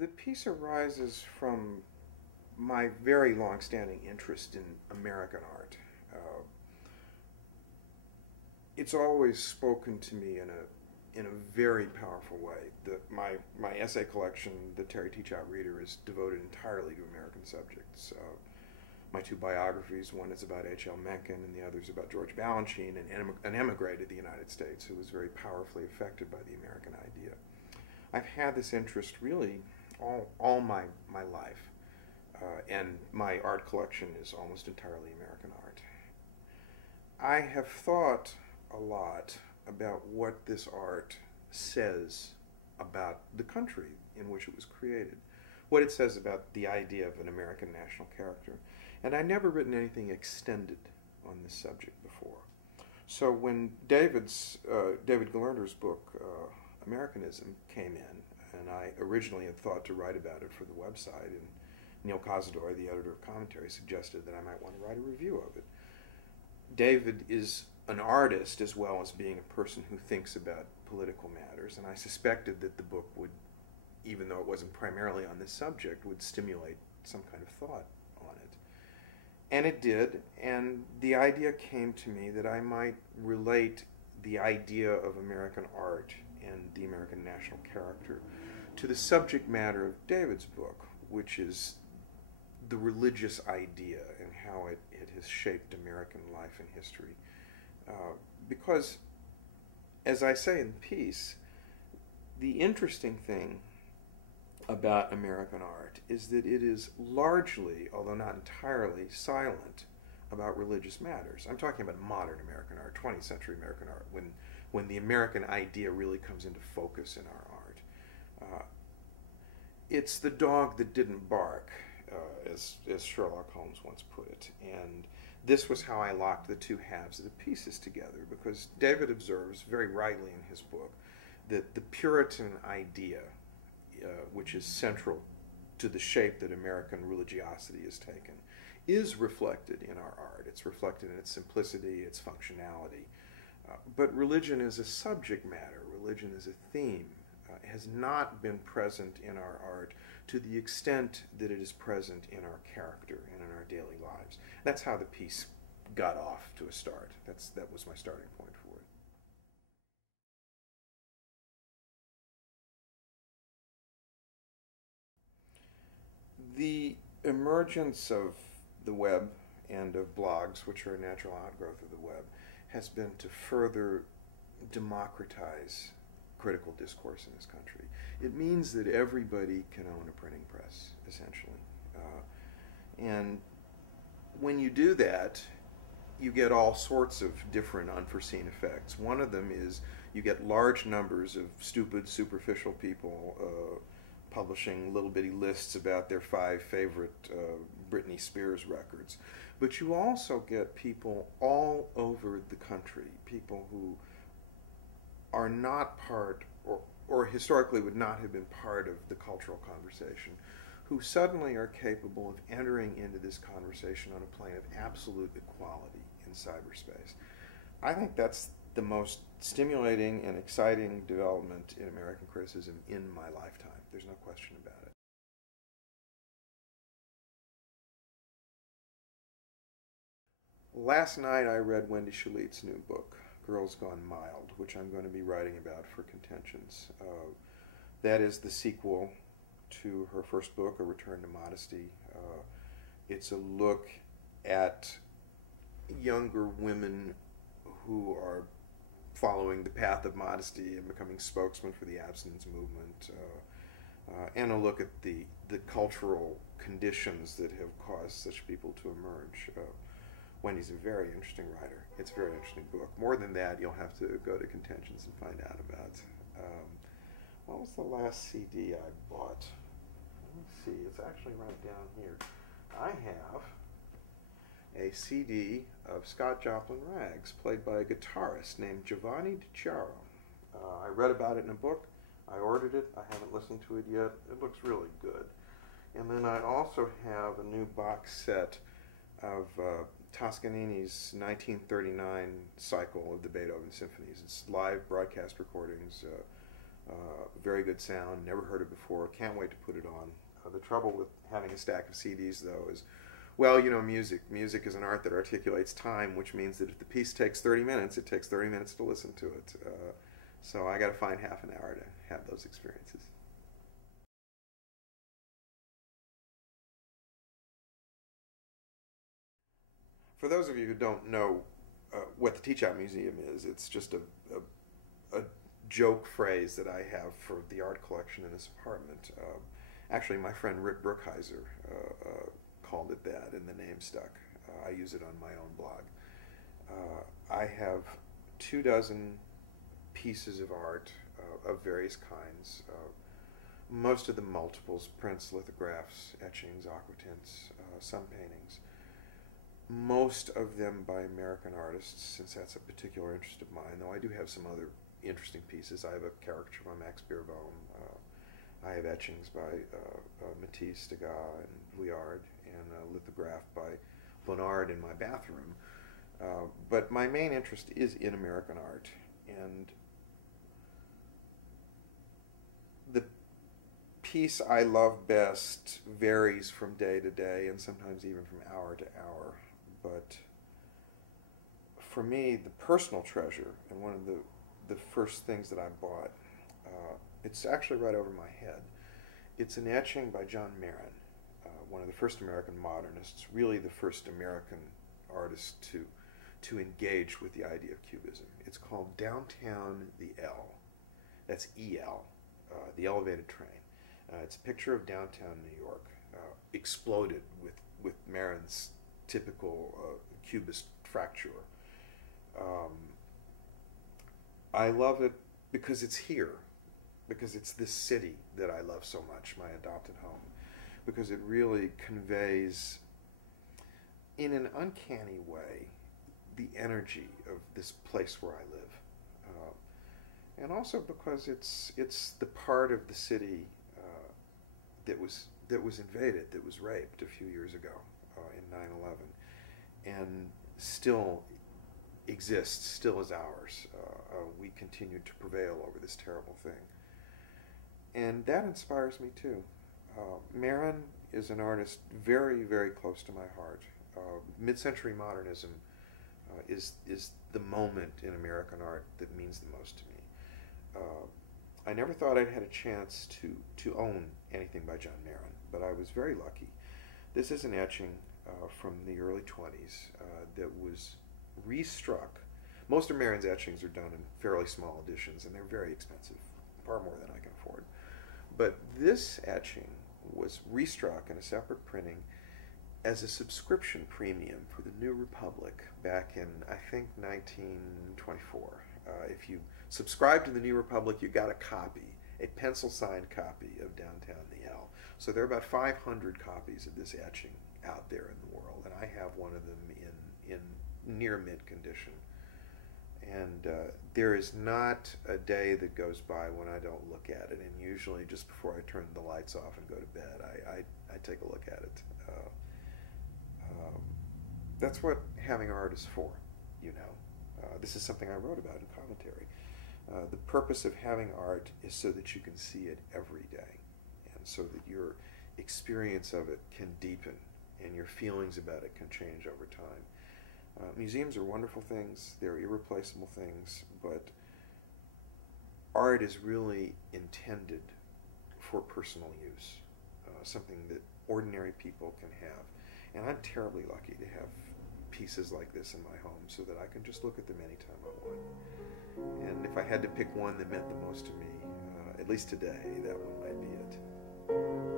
The piece arises from my very long-standing interest in American art. Uh, it's always spoken to me in a very powerful way. My essay collection, the Terry Teachout Reader, is devoted entirely to American subjects. My two biographies, one is about H.L. Mencken and the other is about George Balanchine, an emigre to the United States who was very powerfully affected by the American idea. I've had this interest really all my life, and my art collection is almost entirely American art. I have thought a lot about what this art says about the country in which it was created, what it says about the idea of an American national character. And I'd never written anything extended on this subject before. So when David Galerner's book, Americanism, came in, and I originally had thought to write about it for the website, and Neil Cazador, the editor of Commentary, suggested that I might want to write a review of it. David is an artist as well as being a person who thinks about political matters, and I suspected that the book would, even though it wasn't primarily on this subject, would stimulate some kind of thought on it. And it did, and the idea came to me that I might relate the idea of American art and the American national character to the subject matter of David's book, which is the religious idea and how it has shaped American life and history. Because, as I say in the piece, the interesting thing about American art is that it is largely, although not entirely, silent about religious matters. I'm talking about modern American art, 20th century American art, when the American idea really comes into focus in our art. It's the dog that didn't bark, as Sherlock Holmes once put it. And this was how I locked the two halves of the pieces together, because David observes very rightly in his book that the Puritan idea, which is central to the shape that American religiosity has taken, is reflected in our art. It's reflected in its simplicity, its functionality. But religion as a subject matter, religion as a theme, has not been present in our art to the extent that it is present in our character and in our daily lives. That's how the piece got off to a start. That was my starting point for it. The emergence of the web and of blogs, which are a natural outgrowth of the web, has been to further democratize critical discourse in this country. It means that everybody can own a printing press, essentially. And when you do that, you get all sorts of different unforeseen effects. One of them is you get large numbers of stupid, superficial people publishing little bitty lists about their 5 favorite Britney Spears records. But you also get people all over the country, people who are not part, or historically would not have been part of the cultural conversation, who suddenly are capable of entering into this conversation on a plane of absolute equality in cyberspace. I think that's the most stimulating and exciting development in American criticism in my lifetime. There's no question about it. Last night I read Wendy Shalit's new book, Girls Gone Mild, which I'm going to be writing about for Contentions. That is the sequel to her first book, A Return to Modesty. It's a look at younger women who are following the path of modesty and becoming spokesmen for the abstinence movement, and a look at the cultural conditions that have caused such people to emerge. Wendy's a very interesting writer. It's a very interesting book. More than that, you'll have to go to Contentions and find out about. What was the last CD I bought? Let me see. It's actually right down here. I have a CD of Scott Joplin Rags, played by a guitarist named Giovanni DiChiaro. I read about it in a book. I ordered it. I haven't listened to it yet. It looks really good. And then I also have a new box set of Toscanini's 1939 cycle of the Beethoven symphonies. It's live broadcast recordings Very good sound, never heard it before, can't wait to put it on. The trouble with having a stack of CDs, though, is, well, you know, music. Music is an art that articulates time, which means that if the piece takes 30 minutes, it takes 30 minutes to listen to it. So I got to find half an hour to have those experiences. For those of you who don't know what the Teachout Museum is, it's just a joke phrase that I have for the art collection in this apartment. Actually, my friend Rick Brookhiser called it that, and the name stuck. I use it on my own blog. I have 24 pieces of art of various kinds. Most of them multiples: prints, lithographs, etchings, aquatints, some paintings. Most of them by American artists, since that's a particular interest of mine, though I do have some other interesting pieces. I have a caricature by Max Beerbohm. I have etchings by Matisse, Degas, and Vuillard, and a lithograph by Bonnard in my bathroom. But my main interest is in American art, and the piece I love best varies from day to day, and sometimes even from hour to hour. But for me, the personal treasure, and one of the first things that I bought, it's actually right over my head. It's an etching by John Marin, one of the first American modernists, really the first American artist to engage with the idea of Cubism. It's called Downtown the L. That's E-L, the elevated train. It's a picture of downtown New York, exploded with Marin's typical Cubist fracture. I love it because it's here, because it's this city that I love so much, my adopted home, because it really conveys, in an uncanny way, the energy of this place where I live, and also because it's the part of the city that was invaded, that was raped a few years ago in 9/11, and still exists, still is ours. We continue to prevail over this terrible thing. And that inspires me too. Marin is an artist very, very close to my heart. Mid-century modernism is the moment in American art that means the most to me. I never thought I'd had a chance to own anything by John Marin, but I was very lucky. This is an etching from the early 20s that was restruck. Most of Marin's etchings are done in fairly small editions, and they're very expensive, far more than I can afford. But this etching was restruck in a separate printing as a subscription premium for the New Republic back in, I think, 1924. If you subscribed to the New Republic, you got a copy, a pencil-signed copy of Downtown the L. So there are about 500 copies of this etching out there in the world, and I have one of them in near mint condition. And there is not a day that goes by when I don't look at it, and usually just before I turn the lights off and go to bed, I take a look at it. That's what having art is for, you know. This is something I wrote about in commentary. The purpose of having art is so that you can see it every day, and so that your experience of it can deepen, and your feelings about it can change over time. Museums are wonderful things, they're irreplaceable things, but art is really intended for personal use, something that ordinary people can have. And I'm terribly lucky to have pieces like this in my home so that I can just look at them anytime I want. And if I had to pick one that meant the most to me, at least today, that one might be it.